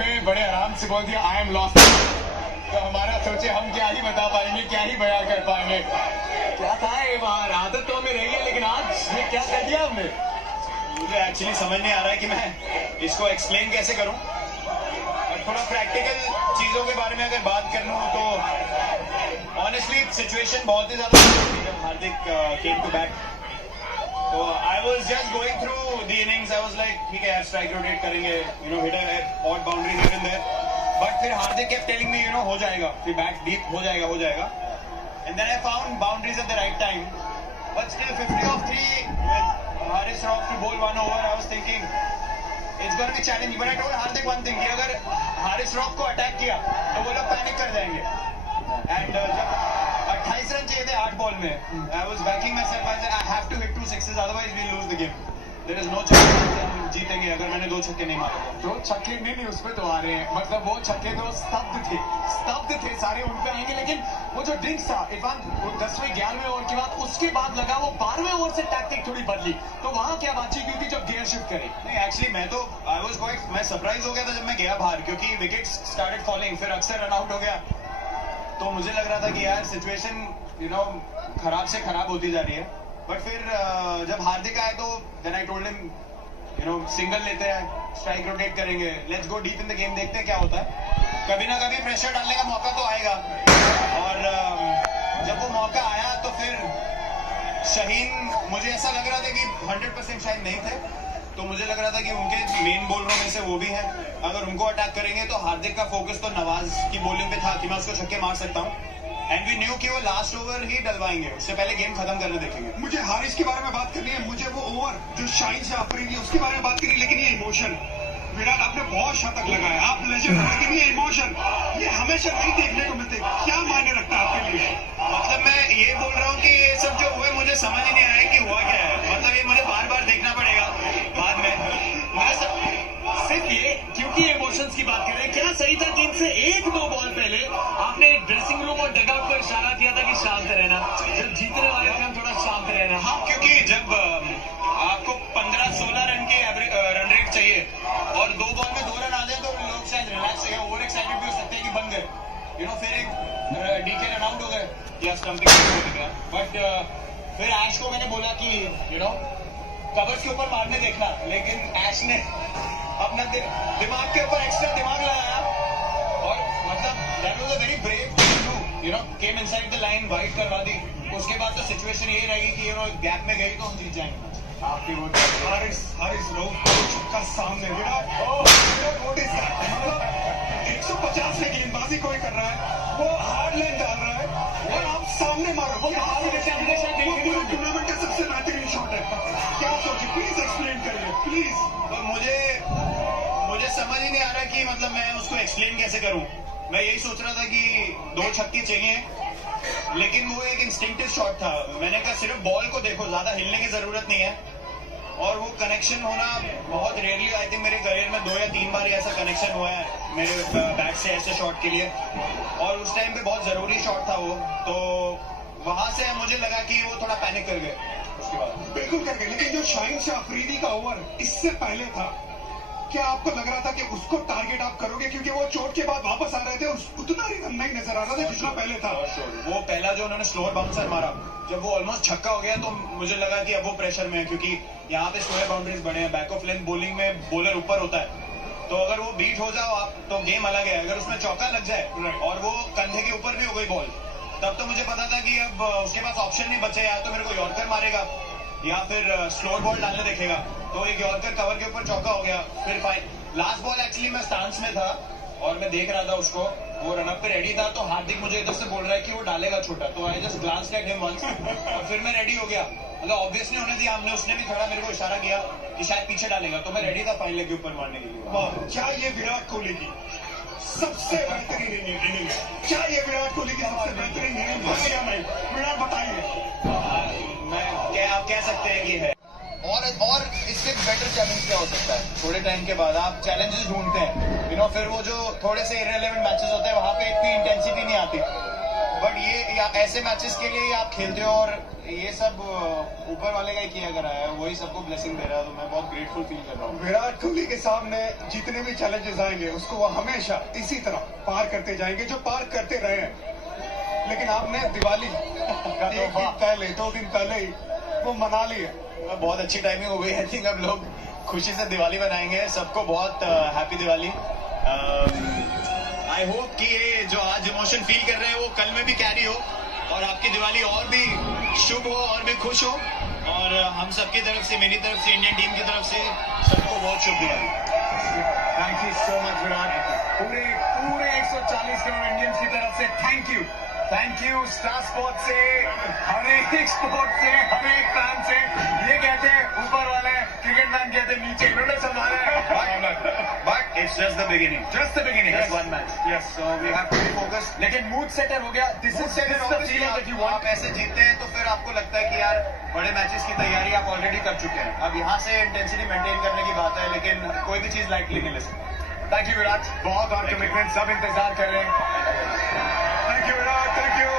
में बड़े आराम से बोल दिया आई एम लॉस्ट। तो हमारा सोचे हम क्या ही बता पाएंगे, क्या ही बयां कर पाएंगे। क्या था ये बाहर, आदत तो हमें रही है, लेकिन आज ये क्या कर दिया हमने। मुझे एक्चुअली समझ नहीं आ रहा है कि मैं इसको एक्सप्लेन कैसे करूं। और थोड़ा प्रैक्टिकल चीजों के बारे में अगर बात कर लूं तो ऑनेस्टली सिचुएशन बहुत ही ज्यादा जब हार्दिक केम टू बैट, तो I was just going through the innings. I was like ठीक है यार, स्ट्राइक रोटेट करेंगे, hit a odd boundary here and there. But फिर हार्दिक केप्ट टेलिंग मी हो जाएगा, फिर बैट डीप हो जाएगा। And then I found boundaries at the right time, but still 50 of 3 with Haris Rauf to bowl 1 over. I was thinking it's going to be challenging, but I told Hardik one thing कि अगर Haris Rauf को attack किया तो वो लोग panic कर जाएंगे। And जब 28 रन चाहिए थे 8 बॉल में, I was backing myself. I said I have to hit 2 sixes, otherwise we'll lose the game. There is no chance हम जीतेंगे अगर मैंने 2 छक्के नहीं मारे। तो छक्के नहीं उसमें तो आ रहे हैं, मतलब वो छक्के तो स्तब्ध थे सारे, उन पे आएंगे। लेकिन वो जो ड्रिंक्स था इरफान, 10वें 11वें ओवर के बाद उसके बाद लगा वो 12वें ओवर से टैक्टिक थोड़ी बदली, तो वहां क्या बातचीत हुई थी जब गियर शिफ्ट करे। नहीं एक्चुअली मैं सरप्राइज हो गया था जब मैं गया बाहर, क्योंकि विकेट्स स्टार्टेड फॉलिंग, फिर अक्सर रन आउट हो गया। तो मुझे लग रहा था कि यार सिचुएशन खराब से खराब होती जा रही है। बट फिर जब हार्दिक आए तो then I told him single लेते हैं, स्ट्राइक रोटेट करेंगे, let's go deep in the game, देखते हैं क्या होता है। कभी ना कभी प्रेशर डालने का मौका तो आएगा। और जब वो मौका आया तो फिर शाहीन, मुझे ऐसा लग रहा था कि 100% शायद नहीं थे, तो मुझे लग रहा था कि उनके मेन बॉलरों में से वो भी है। अगर उनको अटैक करेंगे तो हार्दिक का फोकस तो नवाज की बॉलिंग पे था कि मैं उसको छक्के मार सकता हूँ। एंड वी न्यू कि वो लास्ट ओवर ही डलवाएंगे, उससे पहले गेम खत्म करने देखेंगे। मुझे हारिस के बारे में बात करनी है, मुझे वो ओवर जो शाहीन से आफरीदी उसके बारे में बात करनी है, लेकिन ये इमोशन, विराट आपने बहुत शतक लगाया, आप लेजेंड, लेकिन ये इमोशन ये हमेशा नहीं देखने को मिलते, क्या मायने रखता है आपके लिए। मतलब मैं ये बोल रहा हूँ कि ये सब जो हुआ मुझे समझ ही नहीं आया कि हुआ क्या है। मतलब ये मुझे बार बार देखना पड़ेगा बाद में। सिर्फ ये क्योंकि इमोशंस की बात कर रहे हैं, क्या सही था कि इनसे 1-2 बॉल पहले आपने ड्रेसिंग रूम और डगआउट को इशारा किया था कि शांत रहना, जब जीतने वाले थे हम थोड़ा शांत रहना। हाँ, क्योंकि जब आपको 15-16 रन की रन रेट चाहिए और 2 बॉल में 2 रन आ जाए तो लोग शायद रिलैक्स हो गए, ओवर एक्साइटेड भी हो सकते हैं कि बन गए। फिर एक डीके रन आउट हो गए या स्टंपिंग हो गया। बट फिर ऐश को मैंने बोला कि कवर्स के ऊपर मारने देखना, लेकिन ऐश ने अपना दिमाग के ऊपर एक्स्ट्रा दिमाग लगाया और मतलब that was a very brave thing to came inside the line, wide करवा दी। उसके बाद तो सिचुएशन ये रहेगी कि गैप में गई तो हम जीत जाएंगे। आपकी वो हारिस रऊफ को छक्का सामने, विराट व्हाट इज दैट, मतलब 150 में गेंदबाजी कोई कर रहा है, वो हार्ड लाइन डाल रहा है और आप सामने मारो, वो पूरे टूर्नामेंट का सबसे बेहतरीन शॉट है। क्या सोचे, प्लीज एक्सप्लेन करिए प्लीज। और मुझे समझ ही नहीं आ रहा कि मतलब मैं उसको एक्सप्लेन कैसे करूं। मैं यही सोच रहा था कि 2 छक्के चाहिए, लेकिन वो एक इंस्टिंक्टिव शॉट था। मैंने कहा सिर्फ बॉल को देखो, ज्यादा हिलने की जरूरत नहीं है। और वो कनेक्शन होना बहुत रेयरली, आई थिंक मेरे करियर में 2 या 3 बार ऐसा कनेक्शन हुआ है मेरे बैट से ऐसे शॉट के लिए, और उस टाइम पे बहुत जरूरी शॉट था वो। तो वहां से मुझे लगा कि वो थोड़ा पैनिक कर गए उसके बाद। बिल्कुल कर गए, लेकिन जो शाहीन से अफरीदी का ओवर इससे पहले था, क्या आपको लग रहा था कि उसको टारगेट आप करोगे, क्योंकि वो चोट के बाद वापस आ रहे थे, उतना रिदम नहीं नजर आ रहा था जितना पहले था। वो पहला जो उन्होंने स्लोअर बाउंसर मारा, जब वो ऑलमोस्ट छक्का हो गया तो मुझे लगा कि अब वो प्रेशर में है, क्योंकि यहाँ पे स्लोअर बाउंड्रीज बने हैं। बैक ऑफ लेंथ बॉलिंग में बॉलर ऊपर होता है, तो अगर वो बीट हो जाओ आप तो गेम अलग है। अगर उसमें चौका लग जाए और वो कंधे के ऊपर भी हो गई बॉल, तब तो मुझे पता था कि अब उसके पास ऑप्शन नहीं बचे, या तो मेरे को यॉर्कर मारेगा या फिर स्लोअर बॉल डालने देखेगा। तो एक यॉर्कर कवर के ऊपर चौका हो गया। फिर लास्ट बॉल एक्चुअली मैं स्टांस में था और मैं देख रहा था उसको, वो रनअप पे रेडी था, तो हार्दिक मुझे इधर से बोल रहा है कि वो डालेगा छोटा, तो I just glanced at him once और फिर मैं रेडी हो गया। मतलब ऑब्वियसली होने दिया हमने, उसने भी थोड़ा मेरे को इशारा किया कि शायद पीछे डालेगा, तो मैं रेडी था फाइन लेग के ऊपर मारने के लिए। क्या ये विराट कोहली की सबसे बेहतरीन इनिंग, क्या ये विराट कोहली की सबसे बेहतरीन इनिंग है या नहीं? विराट बताइए। आप कह सकते हैं कि है, और इससे बेटर चैलेंज क्या हो सकता है। थोड़े टाइम के बाद आप चैलेंजेस ढूंढते हैं, फिर वो जो थोड़े से इररिलेवेंट मैचेस होते हैं वहां पे इतनी इंटेंसिटी नहीं आती। बट ये ऐसे मैचेस के लिए आप खेलते हो और ये सब ऊपर वाले का ही किया करा है, वही सबको ब्लेसिंग दे रहा है, तो मैं बहुत ग्रेटफुल फील कर रहा हूँ। विराट कोहली के सामने जितने भी चैलेंजेस आएंगे उसको वो हमेशा इसी तरह पार करते जाएंगे जो पार करते रहे हैं। लेकिन आपने दिवाली एक दिन पहले 2 दिन पहले ही वो मना ली है। बहुत अच्छी टाइमिंग हो गई। आई थिंक अब लोग खुशी से दिवाली मनाएंगे। सबको बहुत हैप्पी दिवाली। आई होप कि ये जो आज इमोशन फील कर रहे हैं वो कल में भी कैरी हो और आपकी दिवाली और भी शुभ हो और भी खुश हो। और हम सबकी तरफ से, मेरी तरफ से, इंडियन टीम की तरफ से सबको बहुत शुभ Diwali. Thank you so much Virat. पूरे 140 करोड़ इंडियंस की तरफ से थैंक यू स्टार स्पोर्ट्स से, हर एक स्पोर्ट से, हर एक फैन से। ये कहते हैं ऊपर वाले, क्रिकेट मैन कहते हैं नीचे, इन्होंने संभाला है। But it's just the beginning. Just the beginning. Just one match. Yes. So we have to be focused. लेकिन मूड सेटर हो गया। This is the feeling that you want. आप ऐसे जीतते हैं तो फिर आपको लगता है कि यार बड़े मैचेस की तैयारी आप ऑलरेडी कर चुके हैं। अब यहाँ से इंटेंसिटी मेंटेन करने की बात है, लेकिन कोई भी चीज लाइटली नहीं ले सकते। थैंक यू विराट, बहुत और कमिटमेंट, सब इंतजार कर रहे हैं। Thank you Virat, thank you.